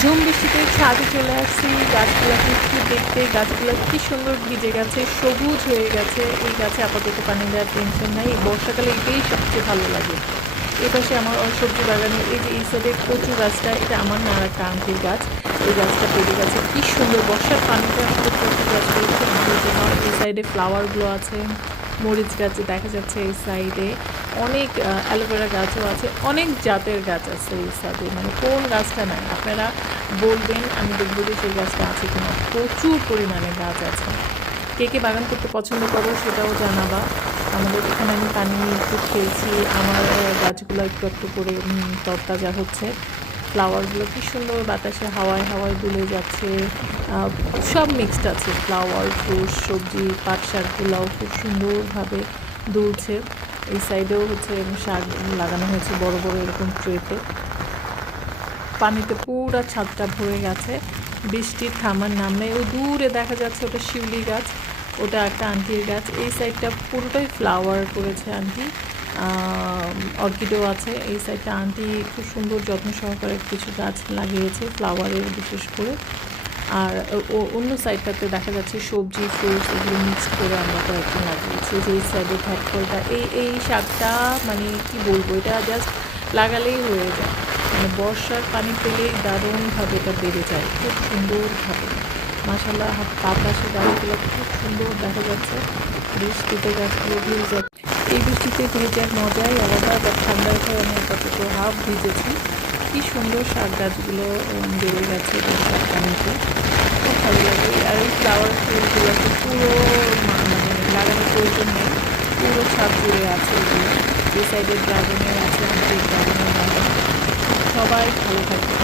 ঝুম বৃষ্টিতে ছাদে চলে আসছি গাছগুলোকে একটু দেখতে। গাছগুলো কি সুন্দর ভিজে গেছে, সবুজ হয়ে গেছে। এই গাছে আপাতত পানি দেওয়ার টেনশন নাই। বর্ষাকালে এটাই সবচেয়ে ভালো লাগে। এই পাশে আমার সবজি বাগানে এই যে এই সাইডে কচু গাছটা, এটা আমার না, আর একটা আন্টির গাছ। এই গাছটা পেরে গেছে, কি সুন্দর। বর্ষার পানিতে আসলে কচু গাছগুলো খুব ভিজে হয়। এই সাইডে ফ্লাওয়ারগুলো আছে, মরিচ গাছ দেখা যাচ্ছে এই সাইডে। অনেক অ্যালোভেরা গাছও আছে, অনেক জাতের গাছ আছে এই সাইডে। মানে কোন গাছটা নাই আপনারা বলবেন, আমি দেখবো যে সেই গাছটা আছে কিনা। প্রচুর পরিমাণে গাছ আছে। কে কে বাগান করতে পছন্দ করো সেটাও জানাবা। আমাদের এখানে আমি পানি নিয়ে একটু খেলছি। আমার গাছগুলো একটু একটু করে তরতাজা হচ্ছে। ফ্লাওয়ারগুলো কি সুন্দর বাতাসে হাওয়ায় হাওয়ায় দুলে যাচ্ছে। আহ, সব মিক্সড আছে, ফ্লাওয়ার, ফ্রুট, সবজি, পাট শাকগুলোও খুব সুন্দরভাবে দুলছে। এই সাইডেও হচ্ছে শাক লাগানো হয়েছে বড় বড় এরকম ট্রেতে। পানিতে পুরো ছাদটা ভরে গেছে, বৃষ্টির থামার নাম নেই। ওই দূরে দেখা যাচ্ছে ওটা শিউলি গাছ, ওটা একটা আন্টির গাছ। এই সাইডটা পুরোটাই ফ্লাওয়ার করেছে আন্টি, অর্কিডও আছে। এই সাইডটা আন্টি খুব সুন্দর যত্ন সহকারে কিছু গাছ লাগিয়েছে ফ্লাওয়ারের বিশেষ করে। আর অন্য সাইডটাতে দেখা যাচ্ছে সবজি, ফ্রুটস এগুলো মিক্সড করে আমরা কয়েকটা লাগিয়েছি। যে এই সাইডে ভ্যাটকলটা, এই শাকটা মানে কি বলবো, এটা জাস্ট লাগালেই হয়ে যায়। মানে বর্ষার পানি পেলেই দারুণভাবে এটা বেড়ে যায় খুব সুন্দরভাবে। মাশাআল্লাহ, বাতাসে গাছগুলো খুব সুন্দর দেখা যাচ্ছে। বৃষ্টিতে গাছগুলো ভিজে যাচ্ছে। এই বৃষ্টিতে ভেজার মজাই আলাদা। বা ঠান্ডার ভয়ে আমি আপাতত হাফ ভিজেছি। কি সুন্দর শাক গাছগুলো বেড়ে গেছে বর্ষার পানিতে, খুব ভালো লাগে। আর এই ফ্লাওয়ার ফুলগুলোকে পুরো মানে লাগানোর প্রয়োজন নেই, পুরো ছাদ জুড়ে আছে এগুলো। যে সাইডে ড্রাগনের আছে, আমাদের ড্রাগনের বাগান। সবাই ভালো থাকবে।